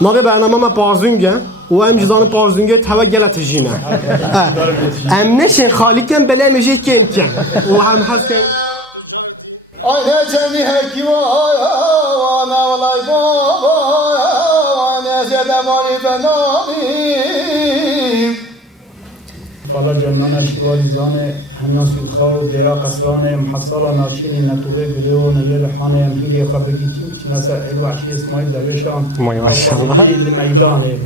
نابه برنامه ما پارزونگه و هم جزان پارزونگه توا گلت جینه ام نشین خالی کن بله میشه کم کن و هر محض کن آنه چنی هرکی و آنه ولای بابا آنه زدمانی بنامیم فلا جنان شیوالی زانه همیان سودخواه و دیرا قصرانه محصالا ناچینی نتوه گله و نیر حانه همهنگی خبرگی چی نسر الو عشی اسماعیل درویشان ماشاءالله لمیدانه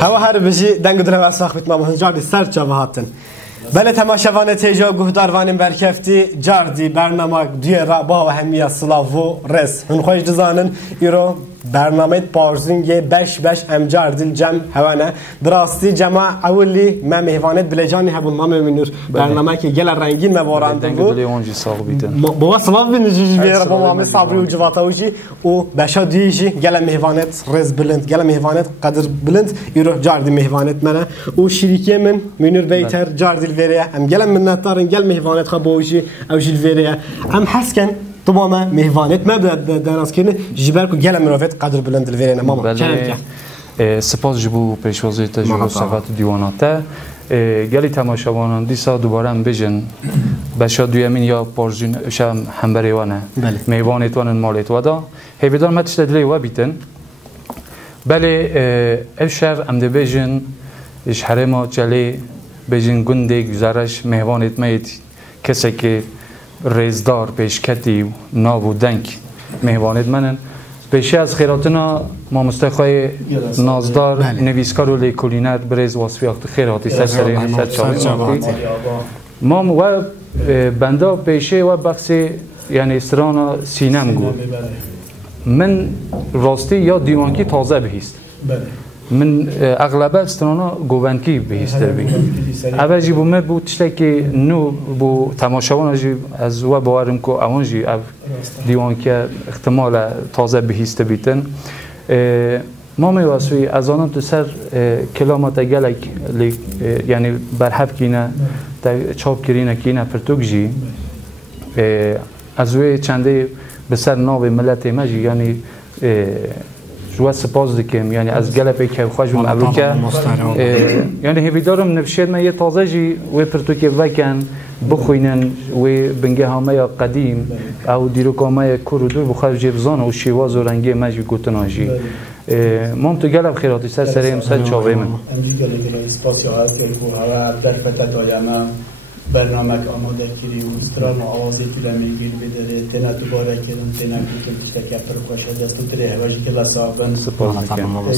هوا هر بجی دنگ دل و ساخت ما مهنجار سر جوهاتن بله تماشاوان تیجا گهداروان برکفتی جاردی برنامه دوی رابا و همیه سلاو و رس هن خوش دزانن ایرو برنامه پارزنگ بش ام جاردیل جم هوانه دراستی جمع اولی ما مهوانت بلجانی هبون ما می‌بینیم برنامه که گل رنگین موارنده بود با سلاو بینجی بیار با ما صبری و جواتاوجی و بشا دیجی گل مهوانت رز بلند گل مهوانت قدر بلند ایرو جاردی مهوانت منه و شریکی من منور بیتر جاردیل وریه ام گل منتارن گل مهوانت خبوجی او جیل وریه ام حسکن طبعا مهوانت ما درست کنه جبر کو گل مروفت قدر بلند الویرنا ماما سپاس جبو پیشوازی تجربه صفات دیواناته گلی تماشاوانان دیسا دوباره هم بجن بشا دویمین یا پارزون شم همبریوانه میوانت وانن مالت ودا هیویدار ما تشتدلی و بیتن بله افشار امده بجن اش حرما چلی بجن گنده گزارش میوانت میت کسی که ریزدار پیشکتی ناب و دنک مهوانت منن پیشی از خیراتنا ما مستخواه نازدار نویسکار و لیکولینر بریز واسفی اخت خیراتی سرسری سر چاوی ما و بنده پیشی و بخشی یعنی استرانا سینم گو من راستی یا دیوانکی تازه بهیست من اغلبه استرانا گوبنکی بهیستر بی اولی بو من بود تشتی که نو بو تماشاوان از و باورم که اوانجی دیوان که احتمال تازه بهیست بیتن ما میواسوی از آنم تو سر کلامات گلک یعنی برحب کینه چاپ کرینه کینه پرتوک جی از وی چنده به سر ناو ملت مجی یعنی جوا سپاس دکم یعنی از گله که خوش بم ابروکه یعنی هیویدارم نفشید من یه تازه جی و پرتوکه وکن بخوینن و بنگه همه قدیم او دیروکامه کورودو بخواه جبزان و شیواز و رنگی مجی گوتناجی مام تو گله بخیراتی سر سریم سر چاوه من امجی گله گله سپاسی ها هست که هوا در فتت دایمه برنامه آماده کردی و استرال ما آوازی توله میگیر بداره تنها دوباره کردم تنها که تشتکه پرکوشه دستو تره هواجی که لسابن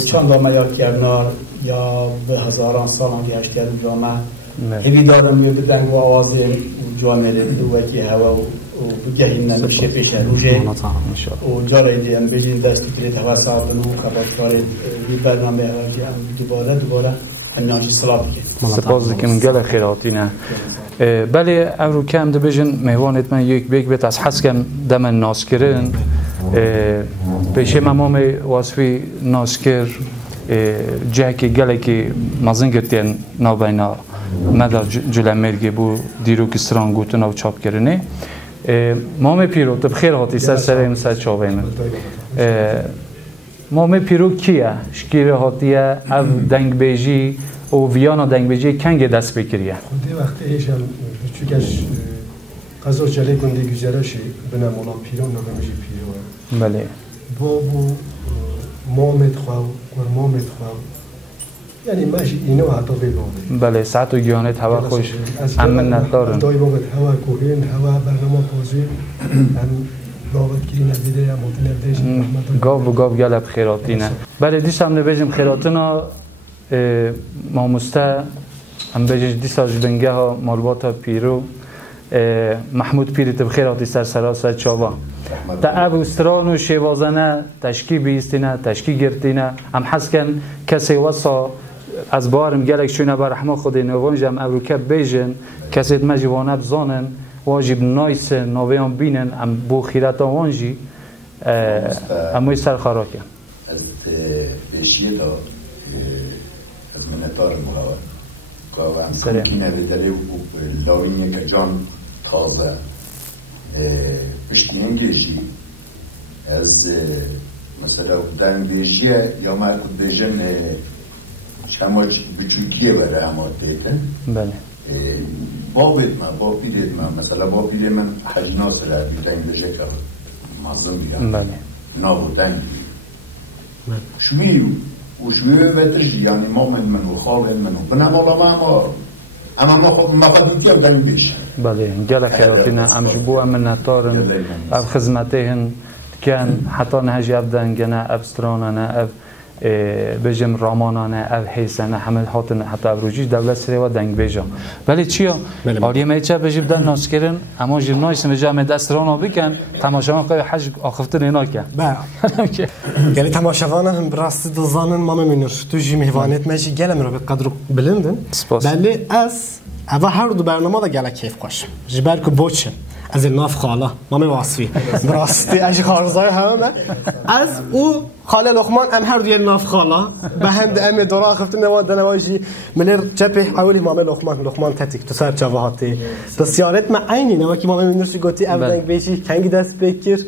چند دامه یا کرنار یا به هزاران سال هم گشتر و جامعه هیوی دادم یه بدنگ و آوازی جامعه رو وکی هوا و بگهیم نمیشه پیش روژه و جاره دیم بجین دستو تره هوا سابن و خباتکار یه برنامه هواجی هم دوباره همیانشی سلام بکن سپاس دکم گل خیراتی نه بله امرو کم دبیجن مهوانت من یک بیگ بیت از حسکم دمن ناسکرن پیش ممام واسفی ناسکر جه که گله که مزنگرتین نابینا مدار جلمرگی بو دیرو که سرانگوتن و چاپ کرنه مام پیرو بخیر هاتی سر سر چاوه من مام پیرو کیه شکیر هاتیه او دنگ بیجی و ویانا دنگ بیجی کنگ دست بکریه خونده وقتی ایشم چونکش قضا جلی گنده گذرشی بنا مولا پیرو نمجی پیرو بله بابو مامت خواه و مامت خواه یعنی ماش اینو حتی بگم بله ساعت و گیانت هوا خوش امن ندارن دای وقت هوا کوهین هوا برنامه پوزین هم باید کی ندیده یا مطلب گاو گل بخیراتینه بله دیشم نبیجم خیراتنا ماموسته هم بیجش دیسا جدنگه ها مالباتا پیرو محمود پیری بخیراتی سر چاوا تا اب استران و شیوازنه تشکی بیستینه تشکی گرتینه هم حس کن کسی وصا از بارم گلک شونه بر رحمه خود نوانجم ابروکه بیجن کسی مجوانه بزانن واجب نایس نویان بینن ام بو خیرت وانجی اموی سر خراکه از پیشیه دا از منطار ملاوه که هم کمکینه بدله و لاوینه که جان تازه پشتینه گیشی از مثلا دنگ بیشیه یا مرکود بیشن شما بچوکیه بره اما دیتن بله بابت من با پیرت من مثلا با پیر من حج ناصر بیدنگ بیشه که مازم بیان بله نابو دنگ شویو و شویو بترجی یعنی مامن من و خال من و بنا مولا اما ما خود کیم دنگ بیشه بله گل خیراتینه ام جبو ام نتارن اب خدمتهن کن حتی نهجی اب دنگنه اب ستراننه اب بجم رامانانه اب حیسنه همه هاتن حتی اب روجیش دولت سری و دنگ بیجا ولی چیا؟ آلیه میچه بجیب دن ناس کرن اما جیب نایس مجامع دست رانا بکن تماشاوان قوی حج آخفتن اینا کن گلی تماشاوان هم براستی دزانن مام منور تو جی مهوانت مجی گلم رو به قدر بلندن بلی از اوه هر دو برنامه دا گله کیف خوش جبر که بوچن از ناف خاله مام واسفی براستی اجی خارزای همه از او خاله لقمان ام هر دو یه ناف خاله به هند ام دورا خفت نواد دنواجی منر چپه اولی مام لقمان تتیک تو سر چواهاتی بسیارت ما عینی نما که مام منورشی گوتی ام دنگ بیشی کنگی دست بکر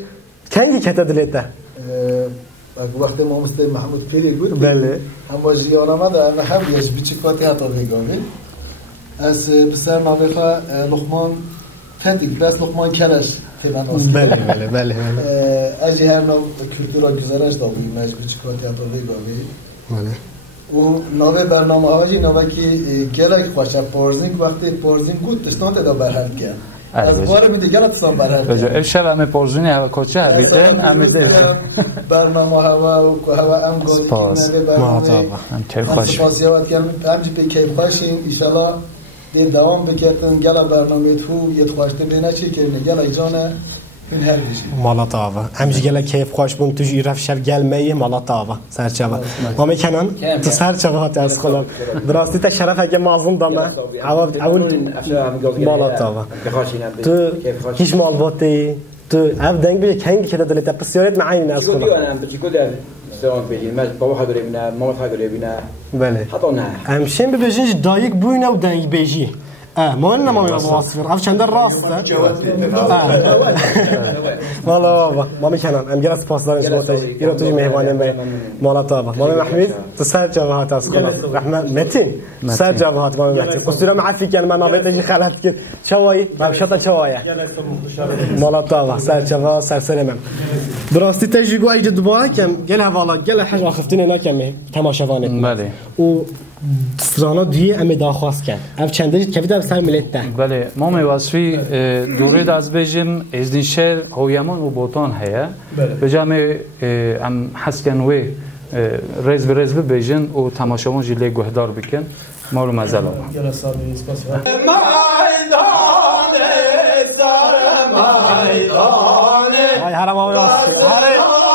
کنگی کتا دلیته وقتی ما مثل محمود پیری بود بله اما جیانا ما در هم یش بیچکاتی حتی بگامی از بسر نابخا لقمان تدیک بس لقمان کلش که من آسید بله اجی هر نوع کلتورا گذارش داوی مج بیچکاتی حتی بگامی و نوع برنامه هاجی نوع که گلک خوشه پارزینگ وقتی پارزینگ گود تشنات دا برهند کرد از بار میده گلت سام برهند کرد شب همه پارزینی هوا کچه هبیتن همه دیده برنامه هوا و هوا ام گوی سپاس هم که خوش سپاس یاد کردم همچی به که خوشیم ایشالا دیر دوام بکردن گل برنامه تو یه خوشته بینه چی کردن گل ایجانه این هر بیشی مالات آوا همچی گل کیف خوش بون توش ایرف شب گل میه مالات آوا سرچوه ما میکنن تو سرچوه هاتی از خودم دراستی تا شرف اگه مازم دامه اول مالات آوا تو کش مال باتی تو اف دنگ بیه کنگی که دلیت بسیارت معاین از خودم سلام بگیم من بابا حاضر ببینم مامان حاضر ببینم بله حتی نه همشین ببینیش دایک بوینه و دنگ بیجی ما این نمامی واصفر اف چنده راسته مالا بابا ما میکنن ام گرس پاس دارن شما تاجی ایرا توی مهوانه می مالا تابا مامی محمید تو سر جواهات از خودم رحمت متین سر جواهات مامی متین قصیرا معفی کن من نابه تاجی خلط کرد چوایی بابشاتا چوایه مالا تابا سر جواهات سر سر من دراستی تاجی گو ایجا دوباره کم گل حوالا گل حج آخفتین اینا کمی تماشاوانه بله و سرانا دیه امی داخواست کن اف چنده جد کفیده سر ملت ده بله ما میواسفی دوره از بیجم ازدین شهر هویمان و بوتان هیا بجامع ام حسکن و ریز بیجن و تماشاوان جلی گهدار بکن ما رو مزل آمد های هرم آمی واسفی وَلَا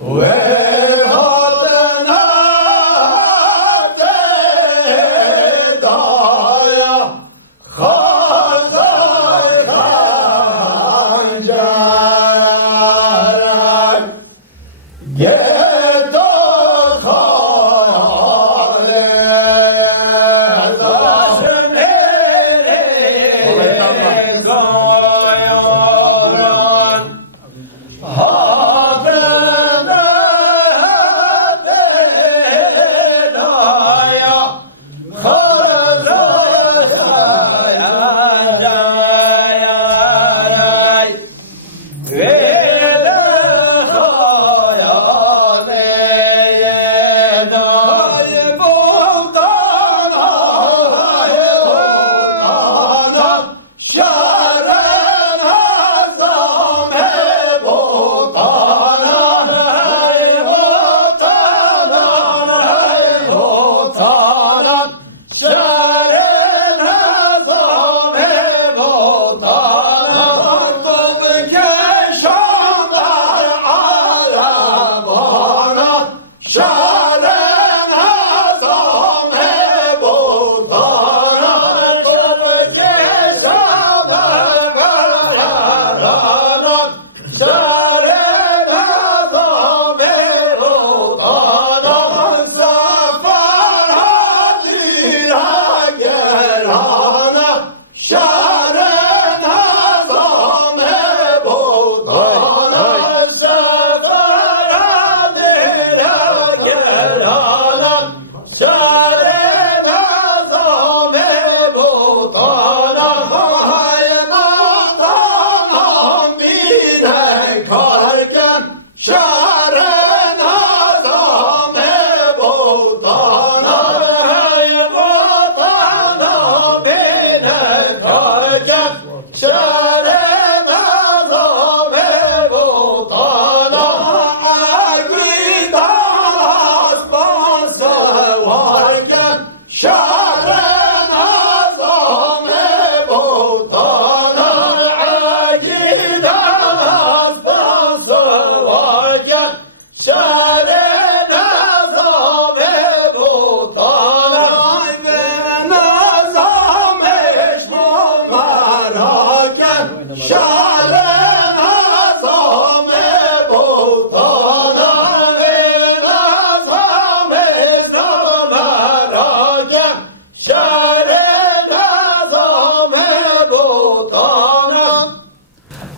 Well,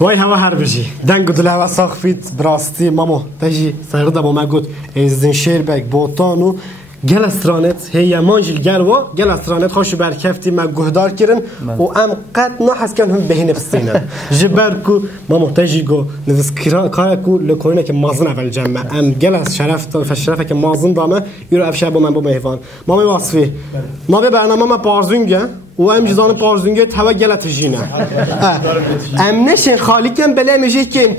وای هوا هر بجی دنگ دل هوا ساخفید براستی ماما تجی سرده با ما گفت ازن شیر بک بوتانو گل استرانت هی مانجل گلوا گل استرانت خوش برکفتی ما گهدار کردن و ام قد نحس کن هم بهینه بستینن جبر کو ماما تجی گو نفس کار کو لکوینه که مازن اول جمع ام گل از شرف فشرفه که مازن دامه یورو افشار با من با مهوان ماما واسفی ما به برنامه ما پارزونگه و ام جزان پارزونگه توا گل تجینه ام نشین خالی کن بله میشه کن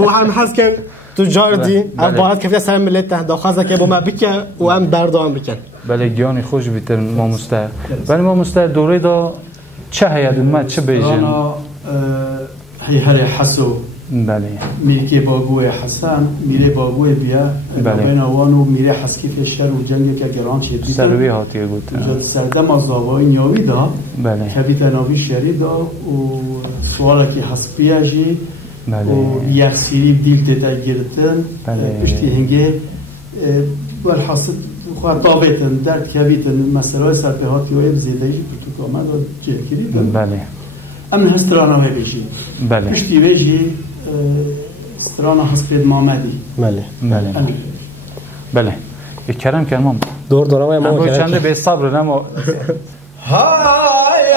و هم حس کن تو جاردی باید کفیه سر ملت ته داخوازه که با ما بکن و هم بردام بکن بله گیانی خوش بیتر ما مستر ولی ما مستر دوره دا چه هید اومد چه بیجن هی هر حسو بله میره باگوی حسن میره باگوی بیا بین آوانو میره حسکیف شر و جنگ که گران چه بیتر سروی هاتیه گوته سردم از داوای نیاوی دا بله که بیتر ناوی شری دا و سوالا که حسبیه جی و یخسیری دیل تتا گرتن پشتی هنگه والحاصل خواهد طابتن درد که بیتن مسئله سرپیهاتی و ابزیده جی پرتوک آمد و جلگیری دن بله امن هسترانا بیجی بله پشتی بیجی استرانا حسبید مامدی بله بله بله یک کرم کرمام دور دورم ما باید چنده به صبر نما های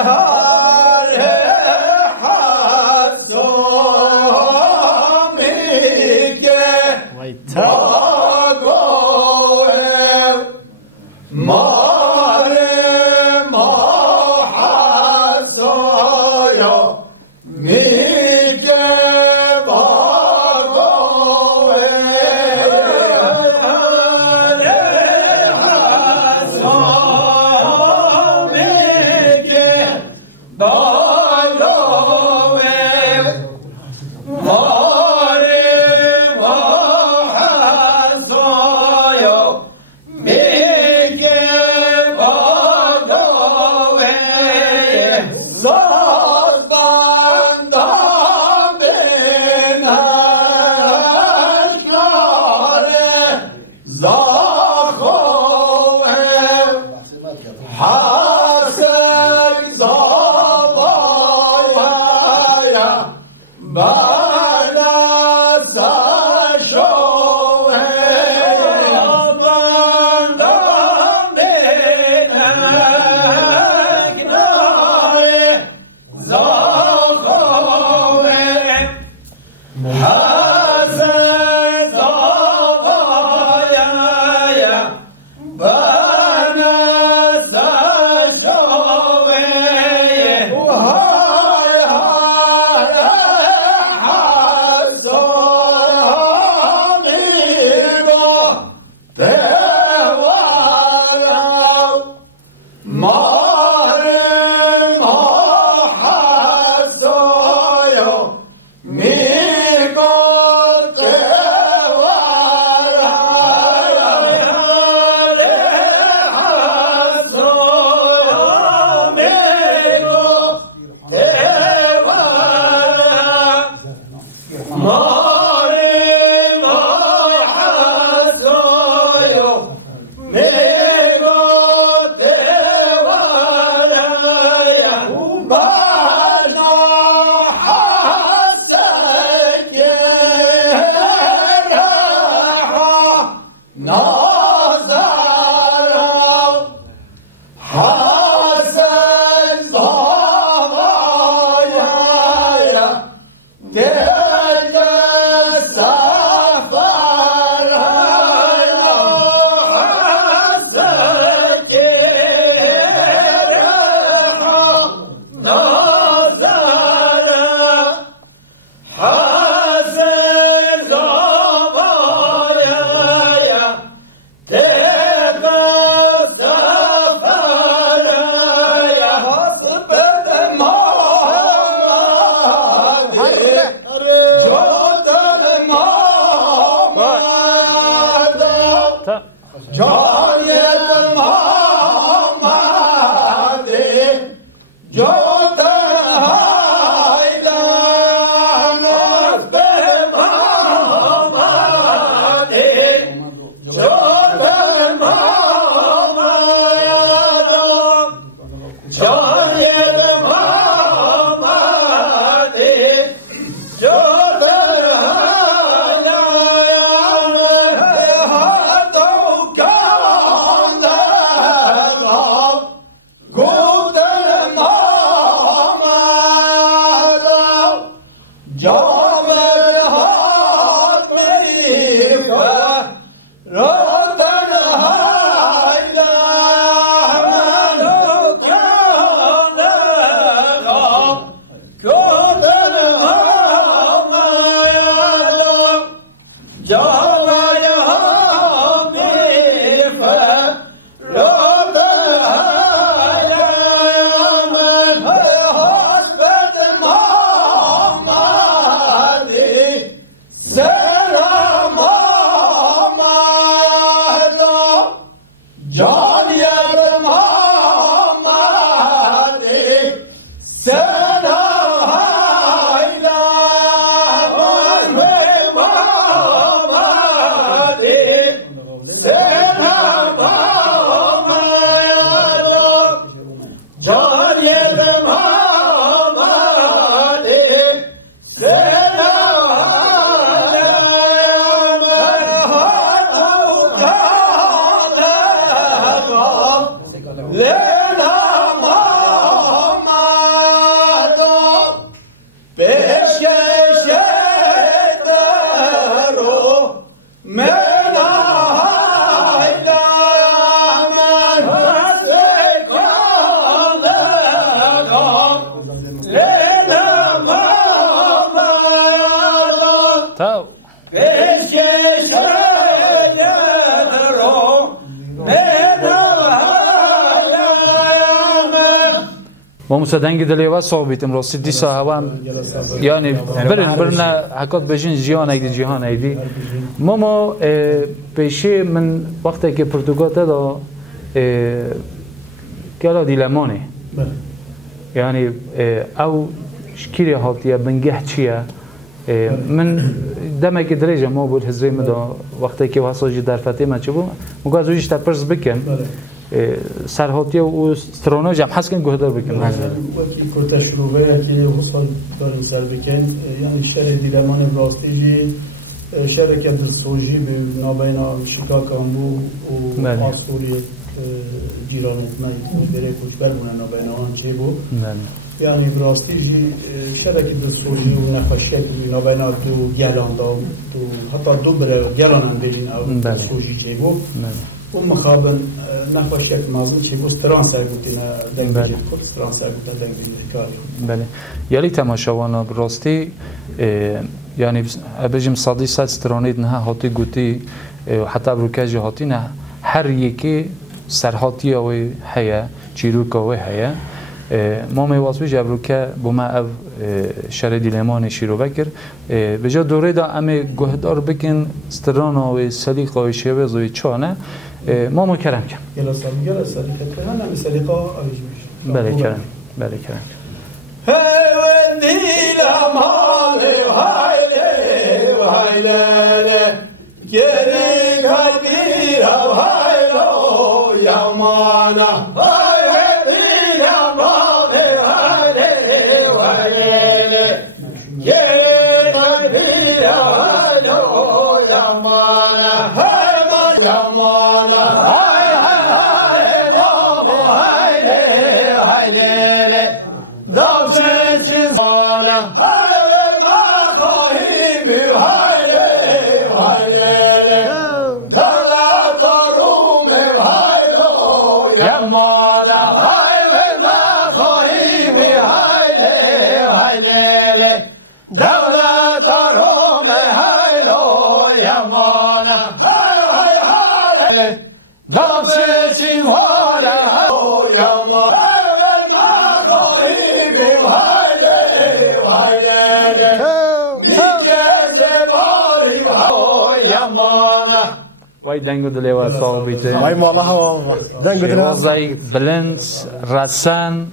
ما مصدقن که دلیوات صحبتیم راستی دی صاحبم یعنی برن حکات بجین جهان ایدی ما پیشی من وقتی که پرتغال دا کلا دیلمانه یعنی او شکری حالتیه بنگه چیه من دمه که درجه ما بود هزری مدا وقتی که واسه در فتیه ما چه بود مگه زوجش تپرس بکن سرهاتی و سترانو جمع هست کن گهدار بکن وقتی که تشروبه که خصوصا داریم سر بکن یعنی شهر دیلمان براستیجی شهر که در سوژی به نابینا شکاکان بو و آسوری جیران اکنایی بره کچبر بونه نابینا آن چه بود یعنی براستیجی شهر که در سوژی و نخوشیت و نابینا دو گلان دا حتی دو بره گلان هم برین او سوژی چه بود و مخابن نخوشیت مازن چه بود ستران سرگوتی دنگ بجید خود ستران سرگوتی دنگ بجید کاری بله یالی تماشاوانا براستی یعنی بجیم صادی سات سترانید نه هاتی گوتی حتی بروکاجی هاتی نه هر یکی سرهاتی اوی هیا چیروک اوی هیا ما میواسوی جبروکه بوما او شر دیلمان شیرو بکر بجا دوره دا امی گهدار بکن ستران اوی سلیق اوی شیوه زوی چانه ما کرم کم گلا سلیقه هنم سلیقه آویج میشه بله کرم هیون دیلمان هایله گری قلبی رو هایلو یمانا وای دنگو دلیوات صاحبیته وای مالا دنگو دلیوات وای بلند رسن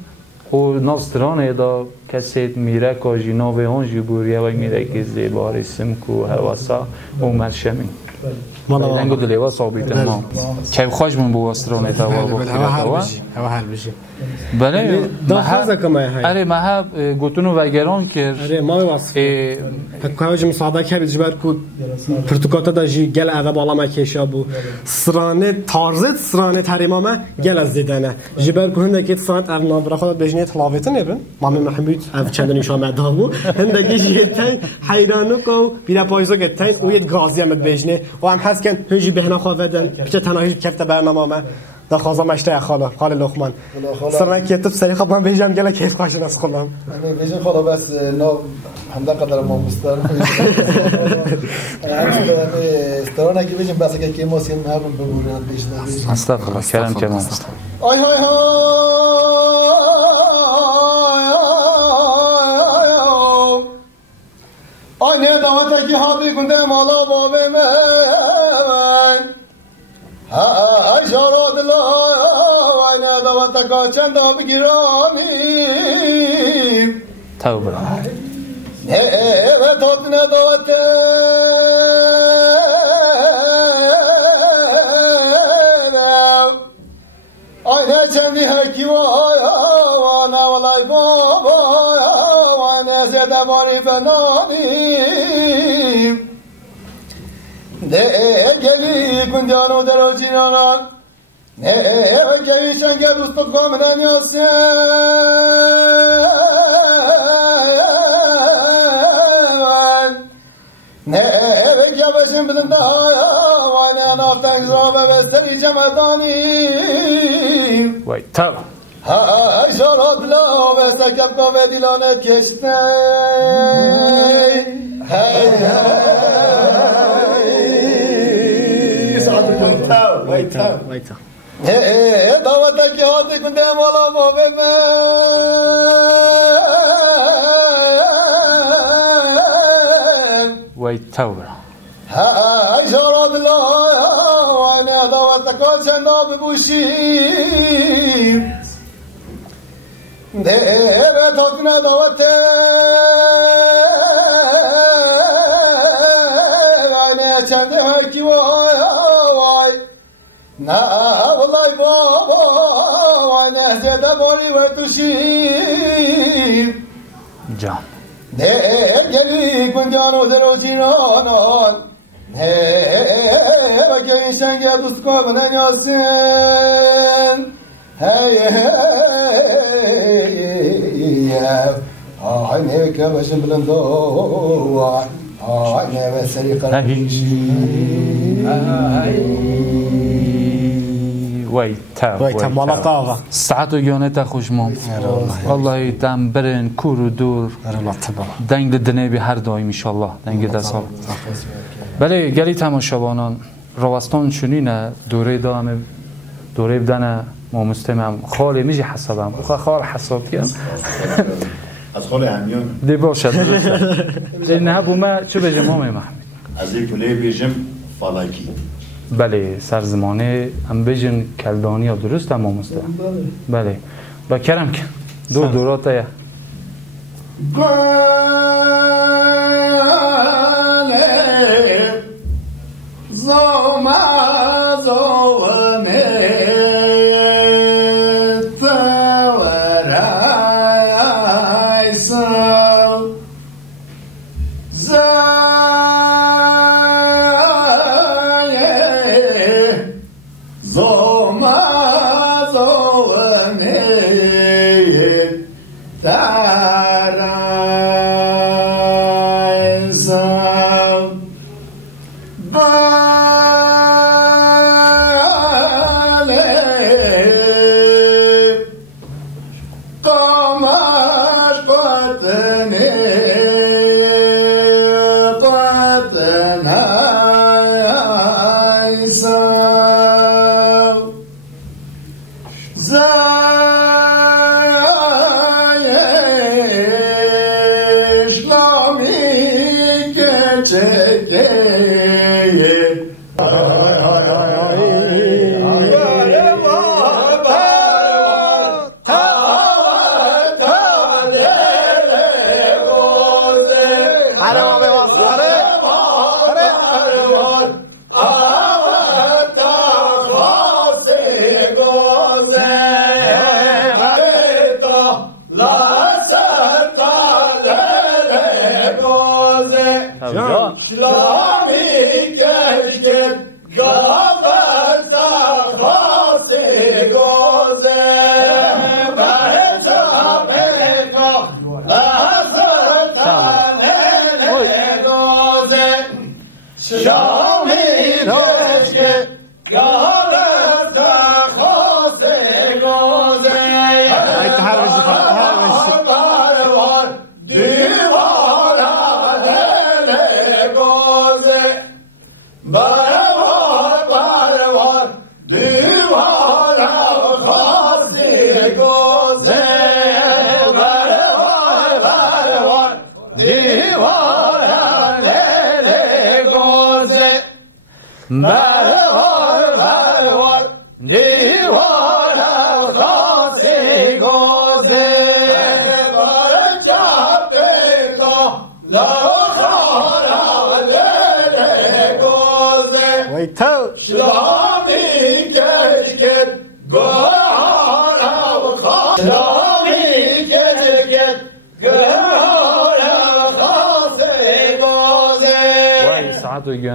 و نوسترانه دا کسی میره کاجی نوه هنجی بوریه وای میره که زیباری سمکو هواسا و مرشمی دنگو دلیوات صاحبیته ما که خوش من بو استرانه تا و هوا حل بشی بله داخل کمای های اره ما گوتونو وگران کرد اره ما واسه کاوج مساعده کرد جبر کو پرتوکاتا دا جی گل ادا بالا ما کیشا بو سرانه تارزت سرانه تریمامه گل از دیدنه جبر کو هندکی ساعت او نابرا خود بجنیت لاوتن ابن مام محمود او چند نشان مدا بو هندکی جیتای حیرانو کو بیرا پایزو گتای او یت غازی امد بجنه و هم هست کن هجی بهنا خواودن پیش تنهایی کفت برنامه دا خازم اشته خال لقمان سرنا کتب سری خب من بیجم گله کیف خواهشن از خلام من بیجم خلا بس نا همدا قدر ما مستر استرانه که بیجم بس که ماسین هم بگورن بیشتر استغفر کرم که ماست آی های های آی نه دعوت کی حاضر کنده مالا بابه من ای شارات الله وانا دواتکا چند بگیرانی توبه نه ورتات ندوات آیا چندی هرکی وانا ولای بابا وانا زیاده ماری بنانی در گلی گندیانو در جینانان Geyişen gel ustuk kominen yasen Nevek yabeşin bilin daha Vayne anaftan zabe besleri cemedani Vay tav Hay şaradla ve sekep ve dilanet keşne Hey Vay tav Vay tav daveteki hatik min dem alama ve me Vay tav Hay şaradla Vayne daveteki çenda bibuşim Evet hakkına davete Vayne çende haki vay Na vallahi baba Vayne zede bari ve tuşim Can Gelik من جانو زرو جینانان Hey bakayım sen gel dost kominen yasin Hey Ay ne kebeşin bilen doğan Ay ne veseri kardeş Vay tav Vay tav mala tava ساعت و یانت خوشمام الله تام برن کور و دور دنگ دنه به هر دایم ان شاء الله دنگ دسال بله گلی تماشاوانان راستان چنینه دوره دام دوره بدنه ما مستمم خاله میجی حسابم خال حساب کیم از خاله همیان دی باشد نه بو ما چه بجم امام محمد از یک کلی بیجم فالکی بله سرزمانه هم بجن کلدانی ها درست هم آموزده بله با کرم کن دورات یا گله زوما زومه تورایسو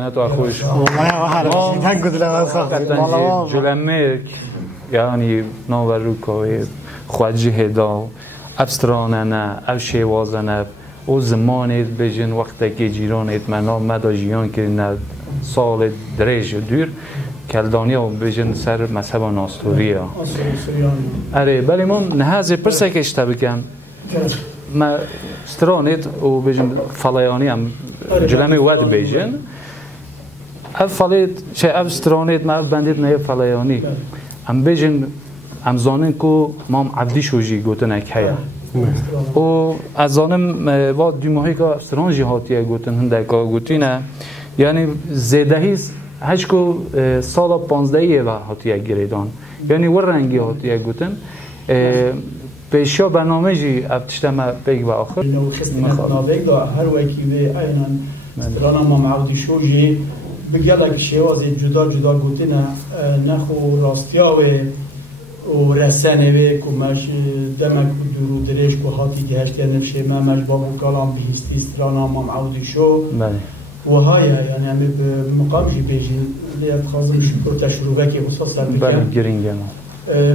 تو خوش والله هر قد له صاحب جلمك يعني نوروكوي خواجه دا ابسترانه او شوازنه او زمانت بجن وقتی که جیرانت منا مداجیان که نه سال دریج دور کلدانیا بجن سر مذهب ناستوریا اره بله ما نهازه پرسه که اشتا بکن ما استرانت و بجن فلیانی هم جلمه ود بجن اف فلیت چه اف استرانت ما اف بندید نه فلیانی هم بجن هم زانن که مام عبدی شوجی گوتن اکهیا و از زانم با دو ماهی که استران جهاتیه گوتن هنده که گوتینه یعنی زیدهیست هیچ که سال 15 و هاتیه گریدان یعنی ور رنگی هاتیه گوتن پیشیا برنامه جی افتشتم بیگ و آخر اینو خستنت نابیگ دا هر وکی به اینان استران ما معودی شوجی بگلک شوازی جدا جدا گوتینه نخو راستیاوه و رسانه و کمش دمک درو درش کو هاتی گهشت نفشه ما مجباب کلام بهستی استرانا ما معودی شو و هایا یعنی همه مقام جی بیجین لیت خازم شکر تشروبه که خصوص سر بکن بله گرینگه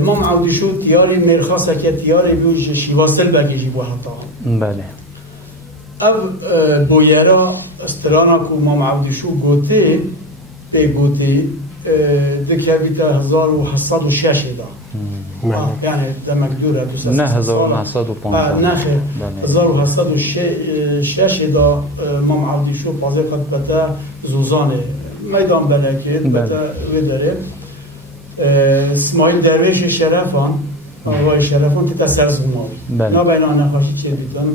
ما معودی شو تیاری مرخصه که تیاری بیوش شیواسل بگی جی بو حتا بله او بویرا استرانا کو ما معودی شو گوته به گوته دکه بیتا 1706 دا يعني ده مقدورة نه 1905 نه خير 1706 دا مام عبدی شو بازه قد بتا زوزانه میدان بلکت بتا وداره اسماعیل درویش شرفان آقای شرفان تیتا سرزوماوی نا بینا نخواشی چه بیتن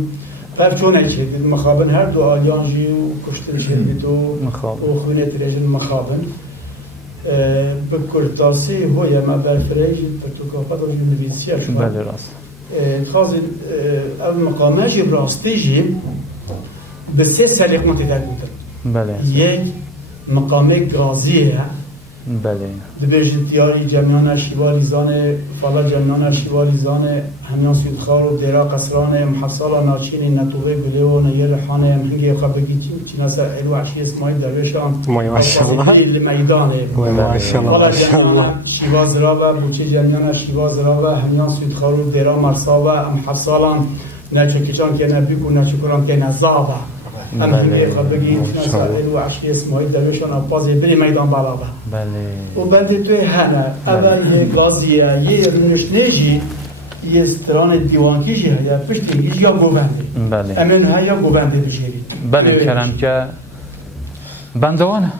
پف چونه چه بید مخابن هر دو آلیانجی و کشتن چه بید و خونه تریجن مخابن بکرتاسی هوی ما برفریج پرتوکاپا دو جنویسیه شما بله راست خازن اول مقامه جی براستی جی به سه سلیق متدر بودن بله یک مقامه گازیه بله دبیجن تیاری جمعیان شیوالی زانه فالا جمعیان شیوالی زانه همیان سودخار و دیرا قصرانه محصالا ناچینی نتوه گله و نیر رحانه هنگی خبگی چی نسا الو عشی اسماعیل درویشان ماشاءالله لمیدانه ماشاءالله فالا جمعیان شیواز را و بوچه جمعیان شیواز را و همیان سودخار و دیرا مرسا و محصالا نچکیچان که نبیکو نچکران که نزابه اما هنگی خبگی نسا الو عشی اسماعیل درویشان اپازی بری میدان بالا بله و بعد توی هنه اول یه گازیه یه رنشنیجی یه استران دیوانکیجی یا پشتینگیش یا گوونده بله امن ها یا گوونده بشیرید بله کرم که بندوانه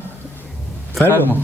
فرمو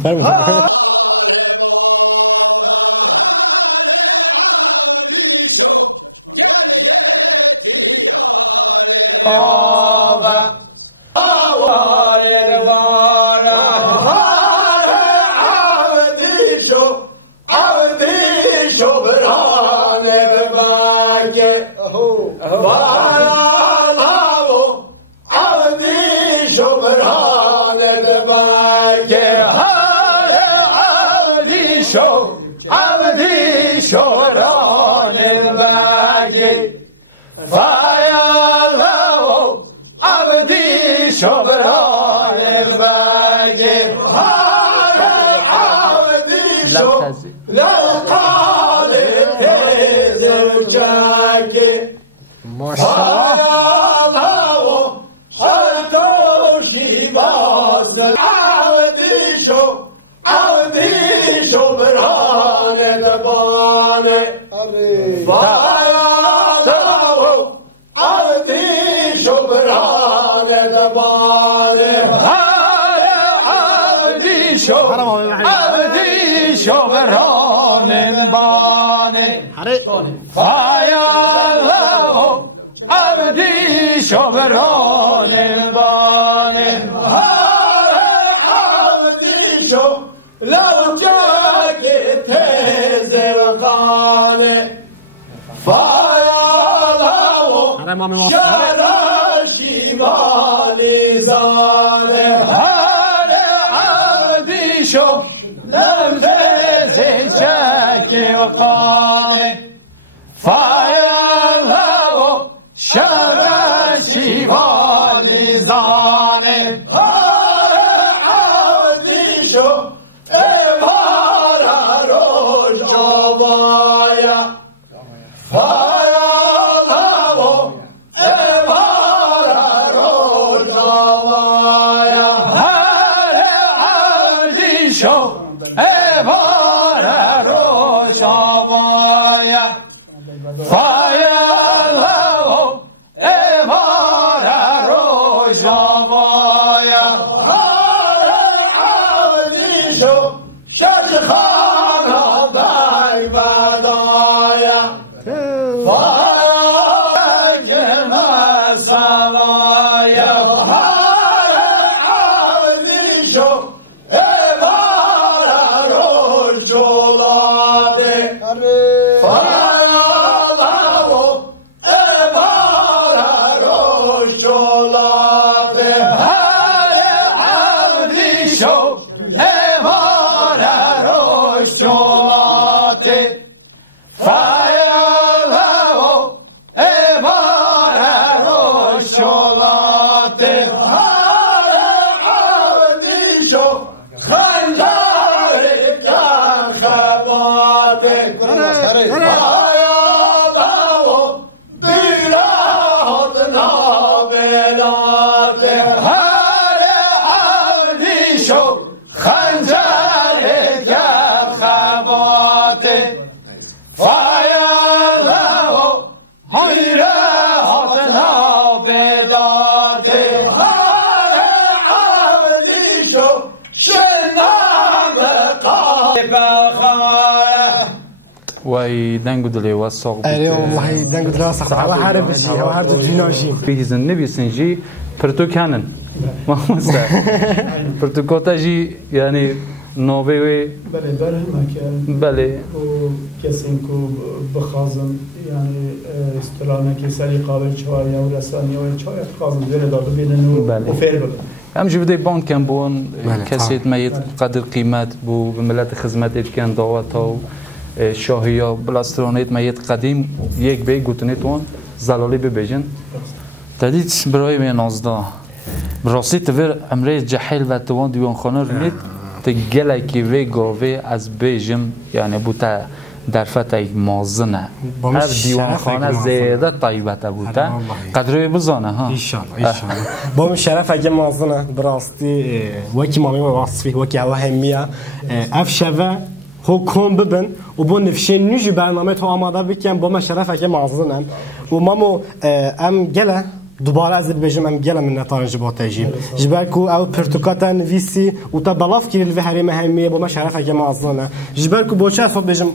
Rojavaya Fayalavo Evara Rojavaya Hare Aldisho Evara Rojavaya Fayalavo Evara Rojavaya Hare Aldisho Shashkhana Daibadaya Fayagema Salaya Hare Aldisho Evara Rojolade Fayalavo Evara Rojolade Hare Aldisho Evara Rojolate Fayalavo Evara Rojolate Hare Aldisho Khanjare Khan Khabate Fayalavo Birahot Navelate Hare Aldisho Khanjare Khan Khabate Fayalavo Hayre Hotna Bedate Hare Aldisho Shename Qadibakha وای دنگو دلی و ساق آره والله دنگو دلی و ساق هوا هر بشی هوا هر دو جناجی بیزن نبیسنجی پرتو کنن ما مستا پرتو کاتجی یعنی نوبه بله برای مکان بله و کسی که بخوازم یعنی استرانه که سری قابل چای و رسانی و چای خازم زیر داده بیدن و فعل بله هم جوده بانک کن بون کسی میت قدر قیمت بو به ملت خدمت کن دعوت ها شاهی ها بلاسترانیت میت قدیم یک بی گوتنیت وان زلالی ببیجن تدید برای می نازده براستی تور امره جحیل و توان دیوان خانه رونید تگله که وی گاوه از بیجم یعنی بوده در فتح مازنه هر دیوان خانه زیده طیبته بوده قدره بزانه ها ایشالله با من شرف اگه مازنه براستی وکی مامی و واصفی وکی الله همیه اف شوه حکم ببن و با نفشه نیجی برنامه تو آماده بکن با من شرف اگه مازنم و مامو ام گله دوباره از بجم ام گله من نتایج با تجیم جبر کو او پرتوکاتا نویسی و تا بلاف کیل و هری مهمیه با من شرف اگه مازنه جبر کو بوچه فوق بجم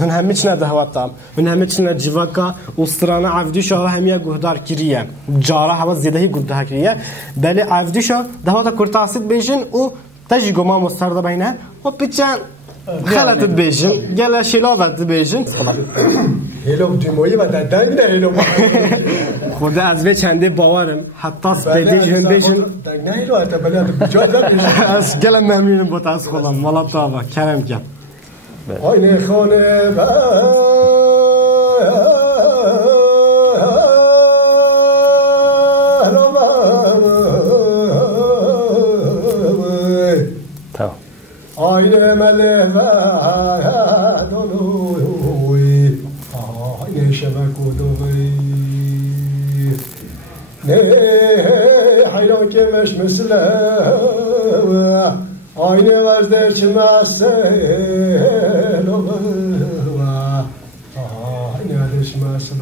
هن همیچ نه دهواتام هن همیچ نه جواکا و استرانه عفدیشا همیه گهدار کریه جاره هوا زیدهی گهدار کریه بله عفدیشا دهواتا کرتاسید بجن و تجی گما مسترد بینه و پیچن خلطت بيجن قال شلوفت بيجن هلو دیمایی و دنگ نه هلو خورده از وی چنده باورم حتی سپیدیج هم بيجن دنگ نه هلو حتی بلی حتی بجاد نمیشه از گلم ممنونم با از خودم مالا تابا کرم کن آینه خانه آینه مله و دانوی آینه شبک و دوی نه حیران که مش مثل آینه وزده چه مسل آینه دش مسل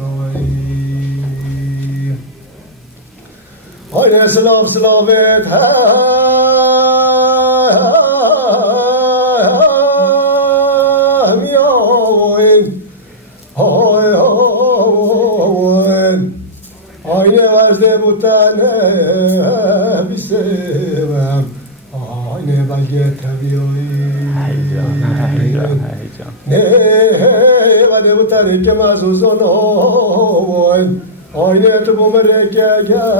آینه سلاف سلافت Aynı butane bisevem aynı balge tabiyoy ne vade butane kemazuzon aynı tubu mereke geliyor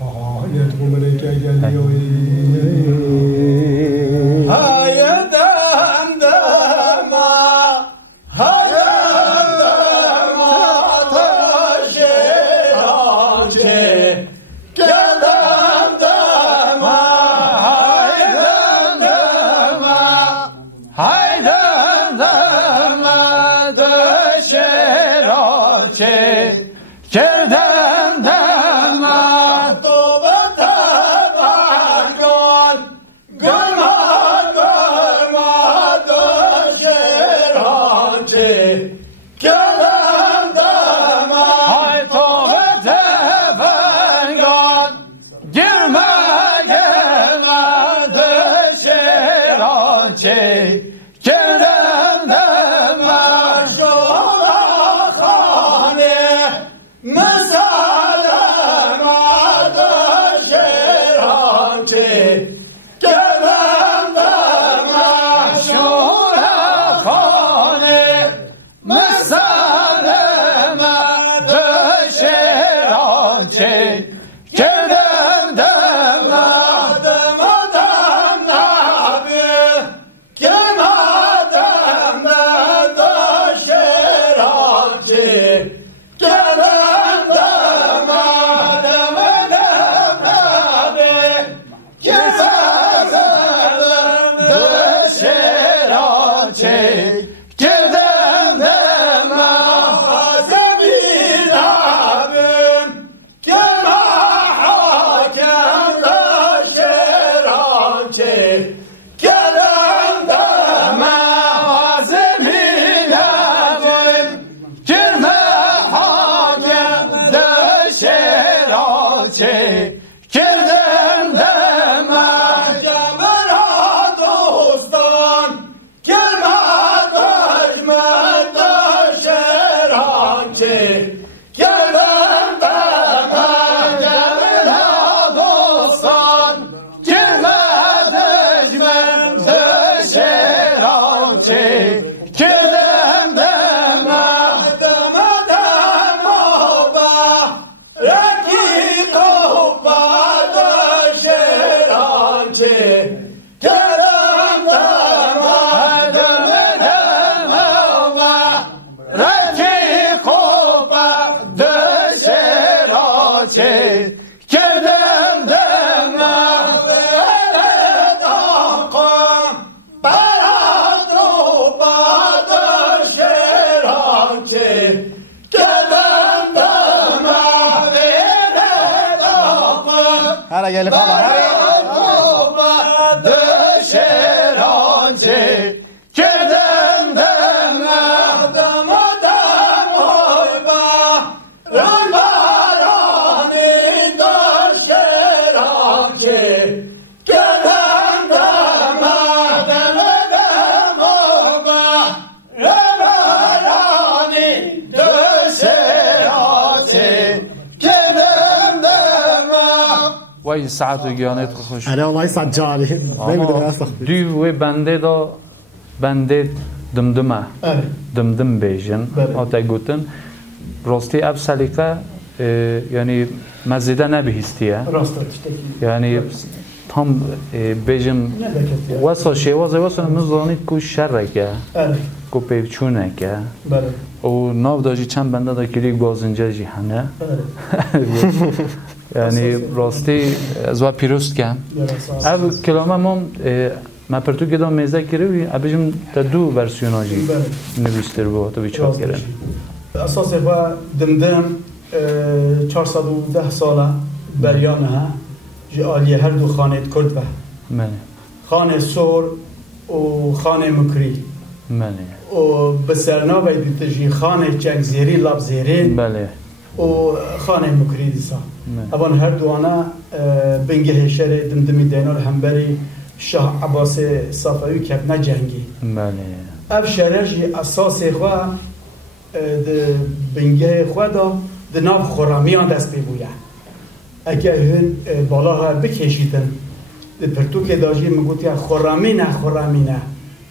aynı tubu mereke geliyor hayatan dama چه کردم دمم تو به تفنگان گرمد گرمد شیران چه کردم دمم های تو به تفنگان گرمد گرمد شیران چه کردم دمم شورخانه مسلمت شیران چه کردم دمم شورخانه مسلمت شیران چه کردم دمم دمدم نبی گرمدم ند شیران چه کردم دمم دمدم نبی گرمدم شیران چه کردم دمم زمین نبیم گرم حاکم شیران چه کردم دمم زمینم گرم حاکم شیران چه کردم دمم جمرا دوستان گرمد بجمد شیران چه کردم دمم جمرا دوستان گرمد اجمل شیران چه کردم دمم دمدم آبا رکیق و بد شیران چه کردم دمم دمدم و رکی خوب شیران چه کردم دمم برد آقام برد رو بد شیران چه کردم دمم برد آقام هر گلی خاله هر شیران چه کردم دمم دمدم های با رنبرانی دار شیران چه کردم دمم دمدم های با رنبرانی دار شیران چه کردم دمم وای ساعت و گیانت خوش أنا والله يسعد جاري نمیدونم اصلا دو و بنده دا بنده دمدمه دمدم بیجن آتا گوتن راستی اب سلیقه یعنی مزیده نبهیستیه راستا تشتكي یعنی tam بیجن واسه شیوازه واسه مزانید کو شرکه کو پیچونه که بله و ناو داشتی چند بنده دا کلیک بازنجه جیهنه یعنی راستی از وقت پیروست کم اول کلامه ما پرتو گدام میزه کردی ابیجم تا دو ورسیون آجی نویستر بود تو بیچاره کردن اساس با دمدم 410 ساله بریانه جالی هر دو خانه کرد و خانه سور و خانه مکری و بسرنا و دیتجی خانه چنگ زیری لب زیرین بله و خانه مکری دیسا اوان هر دوانه بنگه شهر دمدمی دینال همبری شاه عباس صفوی کبنه جنگی بله اف شهرش اساس خواه بنگه خواه دا دناف خورامیان دست ببویه اگه هن بالا ها بکشیدن پرتوک داجی مگوتی خورامینه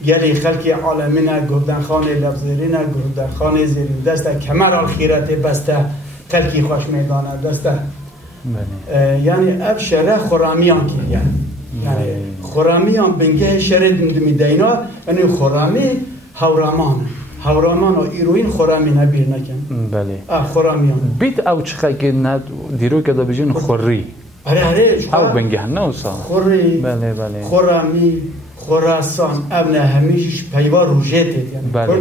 گلی خلقی عالمینه گردن خانه لفظیرینه گردن خانه زیرین دسته کمر الخیرت بسته خلقی خوش میدانه دسته یعنی اب شهر خورامیان که یعنی خورامیان بنگه شهر دمدمی دینا یعنی خورامی هورامان و ایروین خورامی نبیر نکن بله خورامیان بیت او چخه که ند دیرو که دا بجین خوری او بنگه نوسا خوری بله بله خورامی خراسان ابن همیش پیوار روژته یعنی بله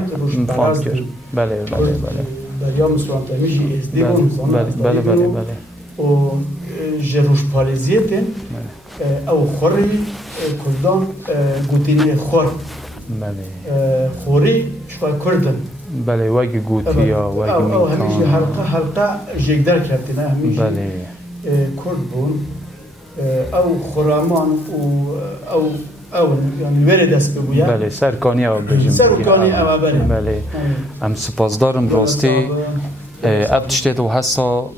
فاکر بله بله بله دریا مسلمان تمیجی ازدی بون بله بله و جروش پالیزیت او خوری کردان گوتینی خور خوری شوی کردن بله وگی گوتی یا وگی میکان همیشه حلقه جگدر کردن همیشه بله کرد بون او خرامان او یعنی وری دست بگویم بله سرکانی او بجیم سرکانی او بله ام سپاسدارم راستی اب تشتید و حسا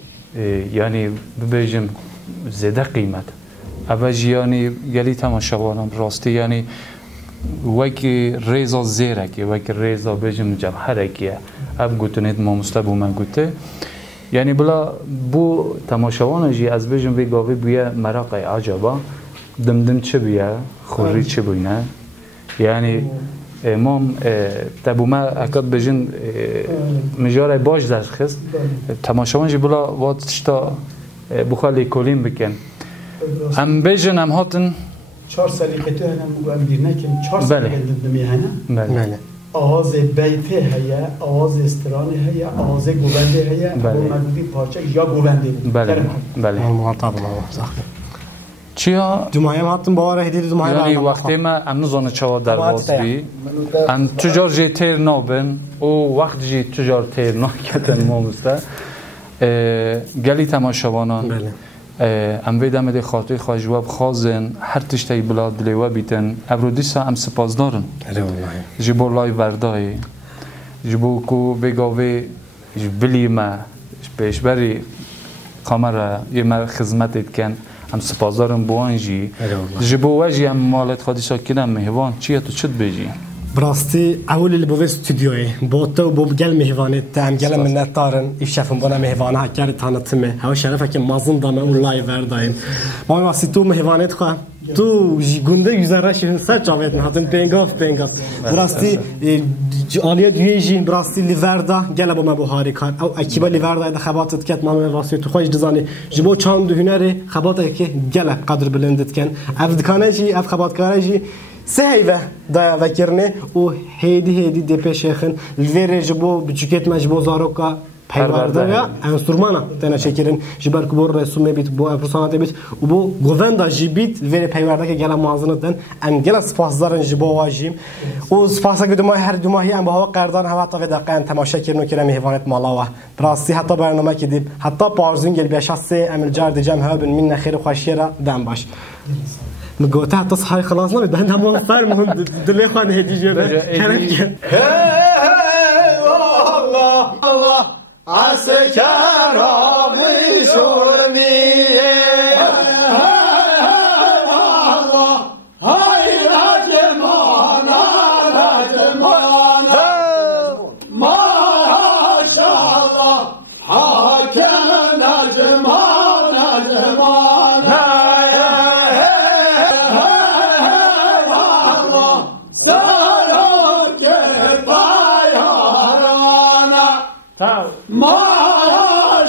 یعنی ببیجم زده قیمت اوج یعنی گلی تماشاوانم راستی یعنی وکی ریزا زیرکی وکی ریزا بجم جمهرکیه اب گوتنید ما مستبو من گوته یعنی بلا بو تماشاوانجی از بجم وی گاوی بویه مراق عجبا دمدم چه بویه خوری چه بوینه یعنی امام تبو ما اکاد بجن مجاره باش درس خست تماشاوانجی بلا وات تشتا بخوالی کلیم بکن ام بجن ام هاتن 4 سالی که تو هنم بگویم بیر نکن 4 سالی که دمی هنم بله آواز بیته هیا آواز استرانه هیا آواز گوونده هیا با مگودی پارچه یا گوونده بله بله مطابق چیا جمعه ما هاتم باور هدیه جمعه یعنی وقتی ما ام نزانه چوا درواز بی ام تجار جی تیر نابن او وقت جی تجار تیر ناکتن ما مسته گلی تماشاوانان ام ویدم دی خاطر خواجواب خازن هر تشتی بلاد دلیوا بیتن ابرودیسا ام سپاسدارن جبو لای وردای جبو کو بگاوی جبلی ما پیشبری کامرا یه ما خدمتت کن ام سپاسدارن بوانجی جبو وجی ام مالت خادی ساکنم مهوان چیه تو چت بیجی براستی اول اللي بوفي استوديوي بوتو بوب قال مهوانه تام قال من نتارن يشافن بنا مهوانه هكار تانتمه هو شرفك مازن دام اون لايف دايم ما واسي تو مهوانه خو تو گنده گذراش سر جاوید هاتن پنگاف براستی عالیه دیجی براستی لیوردا گله با ما بهاری کار او اکیبا لیوردا ده خباتت کت ما واسه تو خوش دزانی جبو چاند هنر خباته که گله قدر بلندت کن اف دکانه جی اف خبات کاره جی سهيبه دا وكرني و هيدي دي بيشخن الفيري جبو بجكيت مجبو زاروكا پیوردایا انسترومانا تنا شکرین جبر کبر رسوم بیت بو افرسانات بیت و بو گووندا جبیت وری پیوردا که گلا مازنتن ام گلا سپاسدارن جبو واجیم و سپاسا گدما هر دماهی ام با قردان هوا تا دقیقاً تماشا کردن که مهوانت مالاوه براستی حتی برنامه که دیم حتی پارزون گل بیشاس عمل جارد جمع ها بن من خیر خوشیرا دم باش مقوته حتی صحای خلاص نمید بند همون فرمون دلی خوان هدی جبه کنم الله عسكر ربي شرميه الله هاي رجمان ما شاء الله حاكم نجمان الله زارك بايرانا ما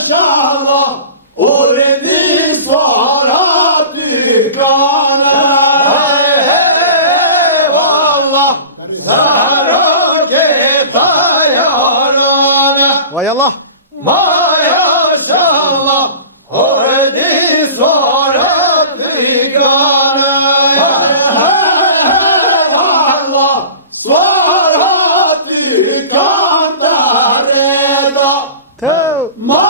شاء الله أولدي صارت كانا والله زارك بايرانا ويلا ما شاء الله أولدي صارت كانا والله صارت كانا ما